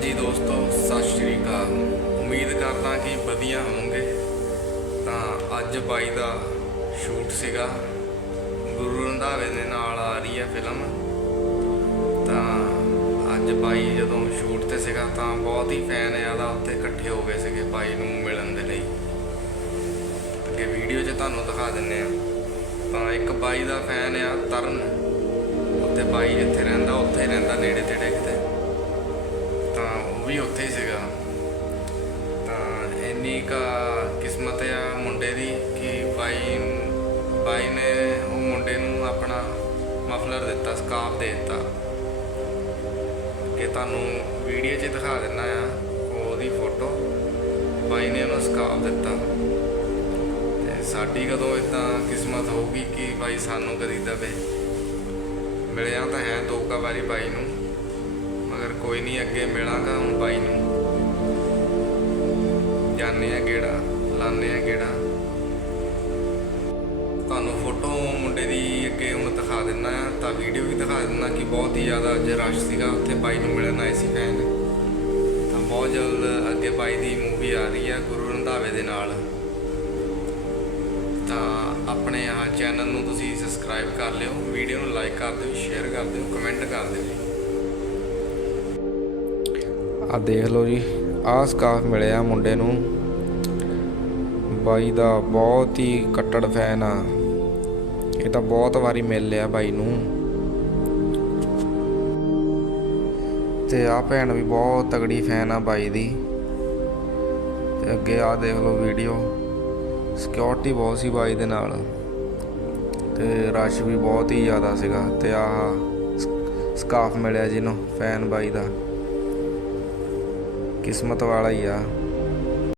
ਹਾਂਜੀ ਦੋਸਤੋ, ਸਤਿ ਸ਼੍ਰੀ ਅਕਾਲ। ਉਮੀਦ ਕਰਦਾ ਕਿ ਵਧੀਆ ਹੋਵੋਗੇ। ਤਾਂ ਅੱਜ ਬਾਈ ਦਾ ਸ਼ੂਟ ਸੀਗਾ। ਗੁਰੂ ਰੰਧਾਵੇ ਦੇ ਨਾਲ ਆ ਰਹੀ ਹੈ ਫਿਲਮ ਤਾਂ ਅੱਜ ਬਾਈ ਜਦੋਂ ਸ਼ੂਟ ਤੇ ਸੀਗਾ, ਤਾਂ ਬਹੁਤ ਹੀ ਫੈਨ ਆਦਾ ਉੱਥੇ ਇਕੱਠੇ ਹੋ ਗਏ ਸੀਗੇ ਬਾਈ ਨੂੰ ਮਿਲਣ ਦੇ ਲਈ। ਅੱਗੇ ਵੀਡੀਓ 'ਚ ਤੁਹਾਨੂੰ ਦਿਖਾ ਦਿੰਨੇ ਆ। ਤਾਂ ਇੱਕ ਬਾਈ ਦਾ ਫੈਨ ਆ, ਤਰਨ। ਉੱਥੇ ਬਾਈ ਜਿੱਥੇ ਰਹਿੰਦਾ, ਉੱਥੇ ਹੀ ਰਹਿੰਦਾ, ਨੇੜੇ ਤੇੜੇ ਕਿਤੇ। ਵੀ ਉੱਥੇ ਹੀ ਸੀਗਾ। ਤਾਂ ਇੰਨੀ ਕਾ ਕਿਸਮਤ ਆ ਮੁੰਡੇ ਦੀ ਕਿ ਬਾਈ ਬਾਈ ਨੇ ਉਹ ਮੁੰਡੇ ਨੂੰ ਆਪਣਾ ਮਫਲਰ ਦਿੱਤਾ ਸਕਾਰਫ ਦੇ ਦਿੱਤਾ। ਕਿ ਤੁਹਾਨੂੰ ਵੀਡੀਓ 'ਚ ਦਿਖਾ ਦਿੰਨਾ ਆ, ਉਹਦੀ ਫੋਟੋ। ਬਾਈ ਨੇ ਉਹਨੂੰ ਸਕਾਰਫ ਦਿੱਤਾ। ਤੇ ਸਾਡੀ ਕਦੋਂ ਇਦਾਂ ਕਿਸਮਤ ਹੋਊਗੀ ਕਿ ਬਾਈ ਸਾਨੂੰ ਕਦੀ ਦਵੇ ਮਿਲਿਆ ਤਾਂ ਹੈ ਦੋ ਕਾ ਵਾਰੀ ਬਾਈ ਨੂੰ। ਕੋਈ ਨਹੀਂ, ਅੱਗੇ ਮਿਲਾਂਗਾ ਹੁਣ ਬਾਈ ਨੂੰ। ਜਾਣੇ ਆ ਗੇੜਾ ਲਾਣੇ ਆ ਗੇੜਾ। ਤੁਹਾਨੂੰ ਫੋਟੋ ਮੁੰਡੇ ਦੀ ਅੱਗੇ ਹੁਣ ਦਿਖਾ ਦਿੰਨਾ ਆ, ਤਾਂ ਵੀਡੀਓ ਵੀ ਦਿਖਾ ਦਿੰਨਾ ਕਿ ਬਹੁਤ ਹੀ ਜ਼ਿਆਦਾ ਅੱਜ ਰਸ਼ ਸੀਗਾ, ਉੱਥੇ ਬਾਈ ਨੂੰ ਮਿਲਣ ਆਏ ਸੀ ਫੈਨ ਤਾਂ ਬਹੁਤ ਜਲਦ ਅੱਗੇ ਬਾਈ ਦੀ ਮੂਵੀ ਆ ਰਹੀ ਆ, ਗੁਰੂ ਰੰਧਾਵੇ ਦੇ ਨਾਲ। ਤਾਂ ਆਪਣੇ ਆਹ ਚੈਨਲ ਨੂੰ ਤੁਸੀਂ ਸਬਸਕ੍ਰਾਈਬ ਕਰ ਲਿਓ ਵੀਡੀਓ ਨੂੰ ਲਾਈਕ ਕਰ ਦਿਓ ਸ਼ੇਅਰ ਕਰ ਦਿਓ ਕਮੈਂਟ ਕਰ ਦਿਓ ਜੀ। ਆ ਦੇਖ ਲਓ ਜੀ, ਆਹ ਸਕਾਫ ਮਿਲਿਆ ਮੁੰਡੇ ਨੂੰ। ਬਾਈ ਦਾ ਬਹੁਤ ਹੀ ਕੱਟੜ ਫੈਨ ਆ। ਇਹ ਤਾਂ ਬਹੁਤ ਵਾਰੀ ਮਿਲ ਲਿਆ ਬਾਈ ਨੂੰ। ਤੇ ਆ ਭੈਣ ਵੀ ਬਹੁਤ ਤਗੜੀ ਫੈਨ ਆ ਬਾਈ ਦੀ। ਤੇ ਅੱਗੇ ਆ ਦੇਖ ਲਓ ਵੀਡੀਓ ਸਿਕਿਉਰਿਟੀ ਬਹੁਤ ਸੀ ਬਾਈ ਦੇ ਨਾਲ। ਤੇ ਰਸ਼ ਵੀ ਬਹੁਤ ਹੀ ਜ਼ਿਆਦਾ ਸੀਗਾ। ਤੇ ਆਹ ਸਕਾਫ ਮਿਲਿਆ ਜਿਹਨੂੰ ਫੈਨ ਬਾਈ ਦਾ। ਕਿਸਮਤ ਵਾਲਾ ਹੀ ਆ।